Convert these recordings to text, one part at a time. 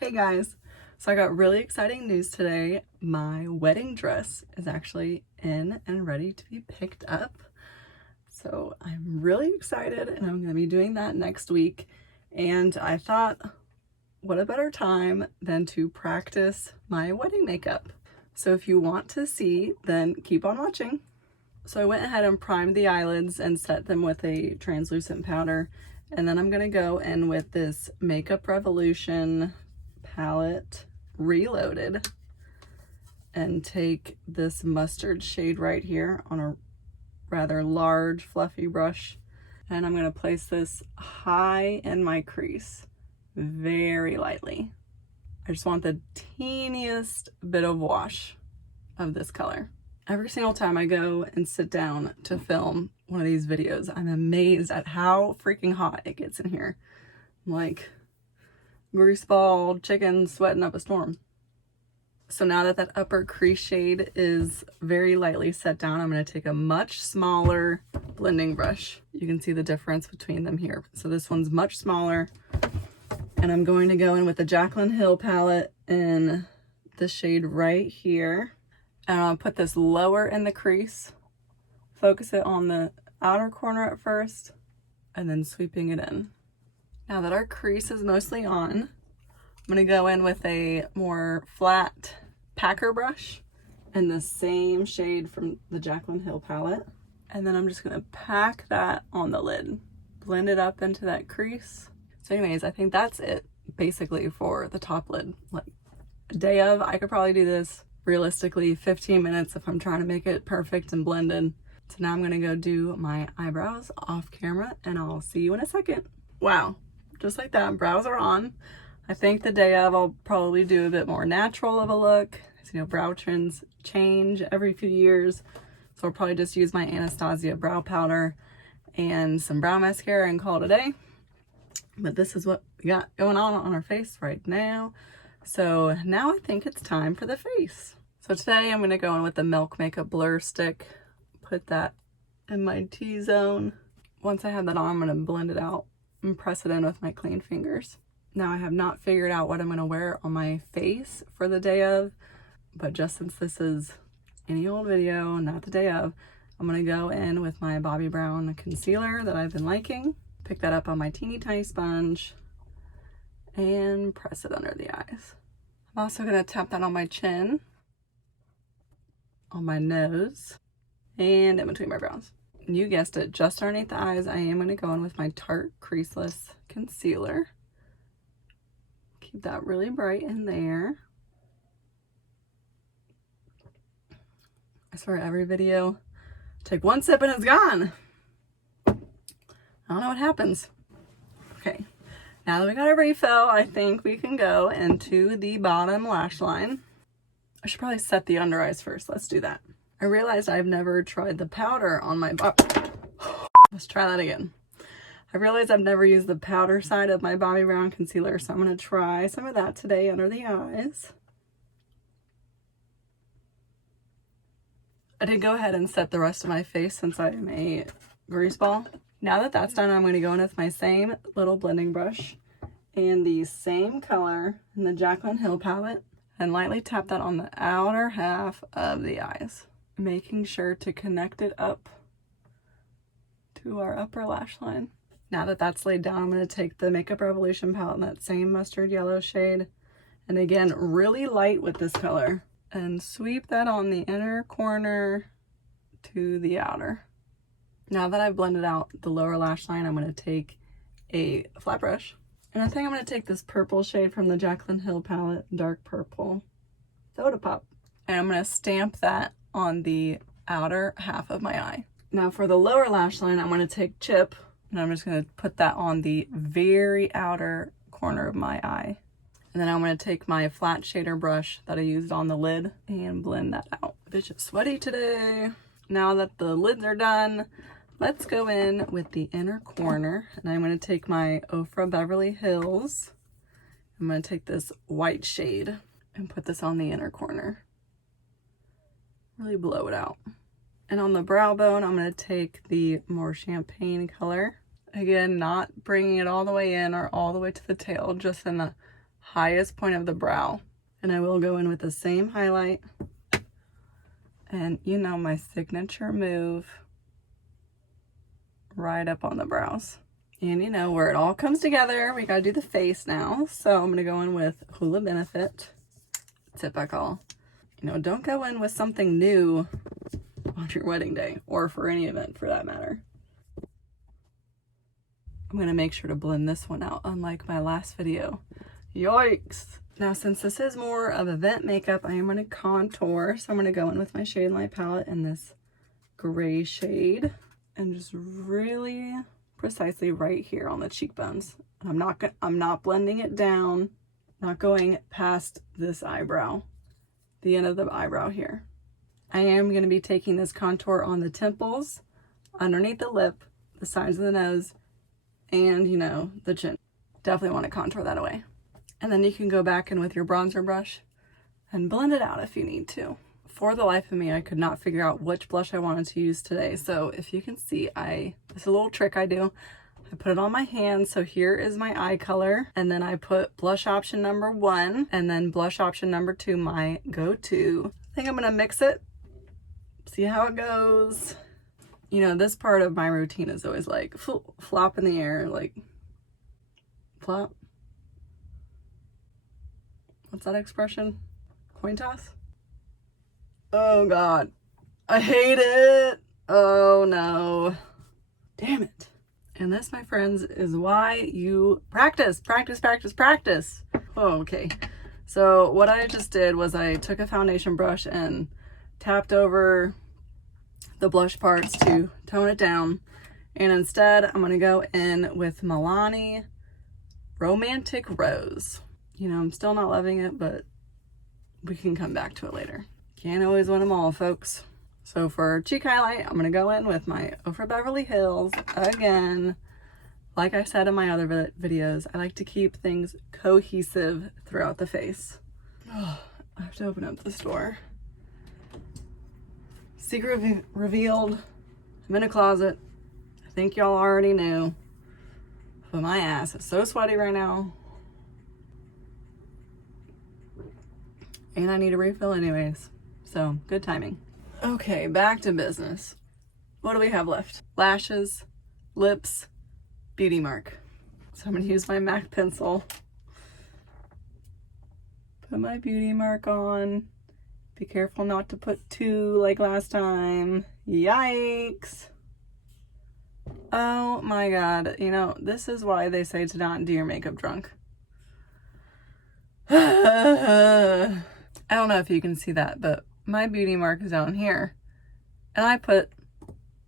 Hey guys, so I got really exciting news today. My wedding dress is actually in and ready to be picked up. So I'm really excited and I'm going to be doing that next week. And I thought, what a better time than to practice my wedding makeup. So if you want to see, then keep on watching. So I went ahead and primed the eyelids and set them with a translucent powder. And then I'm going to go in with this Makeup Revolution palette Reloaded and take this mustard shade right here on a rather large fluffy brush, and I'm going to place this high in my crease very lightly. I just want the teeniest bit of wash of this color. Every single time I go and sit down to film one of these videos, I'm amazed at how freaking hot it gets in here. I'm like greaseball chicken sweating up a storm. So now that that upper crease shade is very lightly set down, I'm going to take a much smaller blending brush. You can see the difference between them here. So this one's much smaller, and I'm going to go in with the Jaclyn Hill palette in the shade right here. And I'll put this lower in the crease, focus it on the outer corner at first, and then sweeping it in. Now that our crease is mostly on, I'm going to go in with a more flat packer brush in the same shade from the Jaclyn Hill palette. And then I'm just going to pack that on the lid, blend it up into that crease. So anyways, I think that's it basically for the top lid. Like a day of, I could probably do this realistically 15 minutes if I'm trying to make it perfect and blended. So now I'm going to go do my eyebrows off camera and I'll see you in a second. Wow. Just like that, brows are on. I think the day of I'll probably do a bit more natural of a look. So, you know, brow trends change every few years. So I'll probably just use my Anastasia brow powder and some brow mascara and call it a day. But this is what we got going on our face right now. So now I think it's time for the face. So today I'm going to go in with the Milk Makeup Blur Stick. Put that in my T-zone. Once I have that on, I'm going to blend it out and press it in with my clean fingers. Now I have not figured out what I'm going to wear on my face for the day of, but just since this is any old video, not the day of, I'm going to go in with my Bobbi Brown concealer that I've been liking, pick that up on my teeny tiny sponge, and press it under the eyes. I'm also going to tap that on my chin, on my nose, and in between my brows. You guessed it, just underneath the eyes, I am going to go in with my Tarte Creaseless Concealer. Keep that really bright in there. I swear every video, take one sip and it's gone. I don't know what happens. Okay, now that we got a refill, I think we can go into the bottom lash line. I should probably set the under eyes first. Let's do that. I realized I've never tried the powder on my Let's try that again. I realized I've never used the powder side of my Bobbi Brown concealer, so I'm going to try some of that today under the eyes. I did go ahead and set the rest of my face since I am a greaseball. Now that that's done, I'm going to go in with my same little blending brush and the same color in the Jaclyn Hill palette and lightly tap that on the outer half of the eyes, making sure to connect it up to our upper lash line. Now that that's laid down, I'm going to take the Makeup Revolution palette in that same mustard yellow shade, and again, really light with this color, and sweep that on the inner corner to the outer. Now that I've blended out the lower lash line, I'm going to take a flat brush, and I think I'm going to take this purple shade from the Jaclyn Hill palette, dark purple, Soda Pop, and I'm going to stamp that on the outer half of my eye. Now for the lower lash line, I'm going to take Chip, and I'm just going to put that on the very outer corner of my eye. And then I'm going to take my flat shader brush that I used on the lid and blend that out. Bitch is sweaty today. Now that the lids are done, let's go in with the inner corner. And I'm going to take my Ofra Beverly Hills. I'm going to take this white shade and put this on the inner corner. Really blow it out. And on the brow bone, I'm going to take the more champagne color Again, not bringing it all the way in or all the way to the tail, just in the highest point of the brow. And I will go in with the same highlight. And you know my signature move, right up on the brows. And you know where it all comes together, we gotta do the face now. So I'm gonna go in with Hula Benefit, typical. You know, don't go in with something new on your wedding day, or for any event for that matter. I'm gonna make sure to blend this one out, unlike my last video. Yikes! Now, since this is more of event makeup, I am gonna contour. So I'm gonna go in with my Shade Light palette in this gray shade and just really precisely right here on the cheekbones. I'm not blending it down, not going past this eyebrow, the end of the eyebrow here. I am gonna be taking this contour on the temples, underneath the lip, the sides of the nose, and you know, the chin. Definitely want to contour that away. And then you can go back in with your bronzer brush and blend it out if you need to. For the life of me, I could not figure out which blush I wanted to use today. So if you can see, this is a little trick I do. I put it on my hand. So here is my eye color. And then I put blush option number 1 and then blush option number 2, my go-to. I think I'm gonna mix it, see how it goes. You know, this part of my routine is always like flop in the air, like flop. What's that expression? Coin toss? Oh God, I hate it. Oh no, damn it. And this, my friends, is why you practice, practice, practice, practice. Oh, okay. So what I just did was I took a foundation brush and tapped over the blush parts to tone it down. And instead, I'm gonna go in with Milani Romantic Rose. You know, I'm still not loving it, but we can come back to it later. Can't always win them all, folks. So for cheek highlight, I'm gonna go in with my Over Beverly Hills again. Like I said in my other videos, I like to keep things cohesive throughout the face. Oh, I have to open up this door. Secret revealed. I'm in a closet. I think y'all already knew. But my ass is so sweaty right now. And I need a refill anyways. So, good timing. Okay, back to business. What do we have left? Lashes, lips, beauty mark. So I'm gonna use my MAC pencil. Put my beauty mark on. Be careful not to put 2 like last time. Yikes. Oh my God. You know, this is why they say to not do your makeup drunk. I don't know if you can see that, but my beauty mark is down here. And I put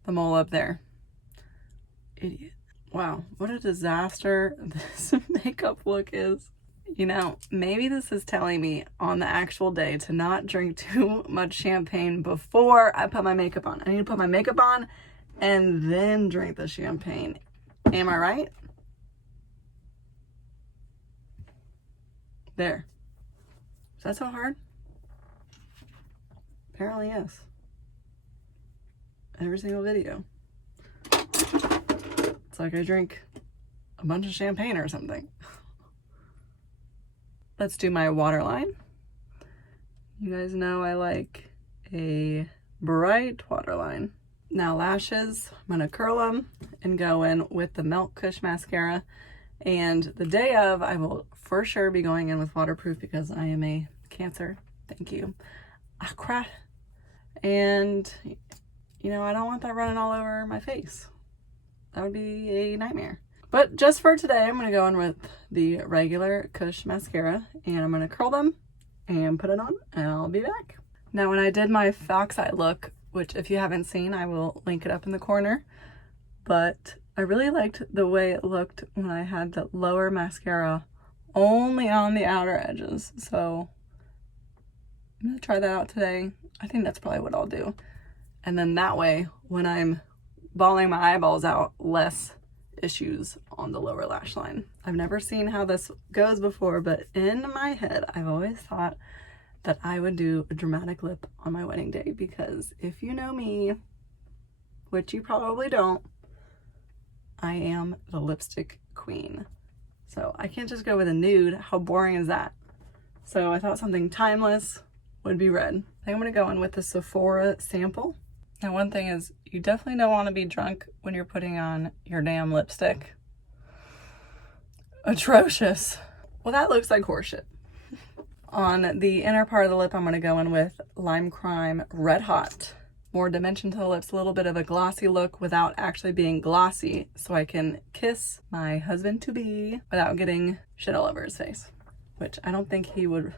the mole up there. Idiot. Wow, what a disaster this makeup look is. You know, maybe this is telling me on the actual day to not drink too much champagne before I put my makeup on. I need to put my makeup on and then drink the champagne. Am I right? There. Is that so hard? Apparently, yes. Every single video. It's like I drink a bunch of champagne or something. Let's do my waterline. You guys know I like a bright waterline. Now lashes, I'm gonna curl them and go in with the Milk Kush mascara. And the day of, I will for sure be going in with waterproof because I am a Cancer. Thank you. Akra. And, you know, I don't want that running all over my face. That would be a nightmare. But just for today, I'm gonna go in with the regular Kush mascara and I'm gonna curl them and put it on and I'll be back. Now, when I did my fox eye look, which if you haven't seen, I will link it up in the corner, but I really liked the way it looked when I had the lower mascara only on the outer edges. So I'm gonna try that out today. I think that's probably what I'll do. And then that way, when I'm balling my eyeballs out, less issues on the lower lash line. I've never seen how this goes before, but in my head, I've always thought that I would do a dramatic lip on my wedding day because if you know me, which you probably don't, I am the lipstick queen. So I can't just go with a nude. How boring is that? So I thought something timeless would be red. I think I'm gonna go in with the Sephora sample. Now one thing is, you definitely don't want to be drunk when you're putting on your damn lipstick. Atrocious. Well, that looks like horseshit. On the inner part of the lip, I'm gonna go in with Lime Crime Red Hot. More dimension to the lips, a little bit of a glossy look without actually being glossy, so I can kiss my husband-to-be without getting shit all over his face, which I don't think he would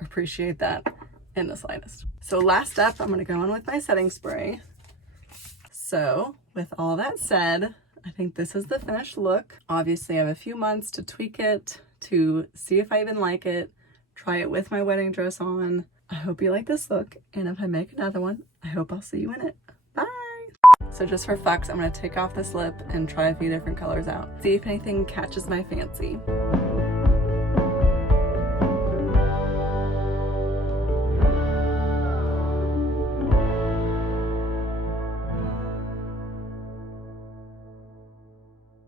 appreciate that in the slightest. So last step, I'm gonna go in with my setting spray. So with all that said, I think this is the finished look. Obviously, I have a few months to tweak it, to see if I even like it, try it with my wedding dress on. I hope you like this look, and if I make another one, I hope I'll see you in it. Bye! So just for fucks, I'm gonna take off this lip and try a few different colors out. See if anything catches my fancy.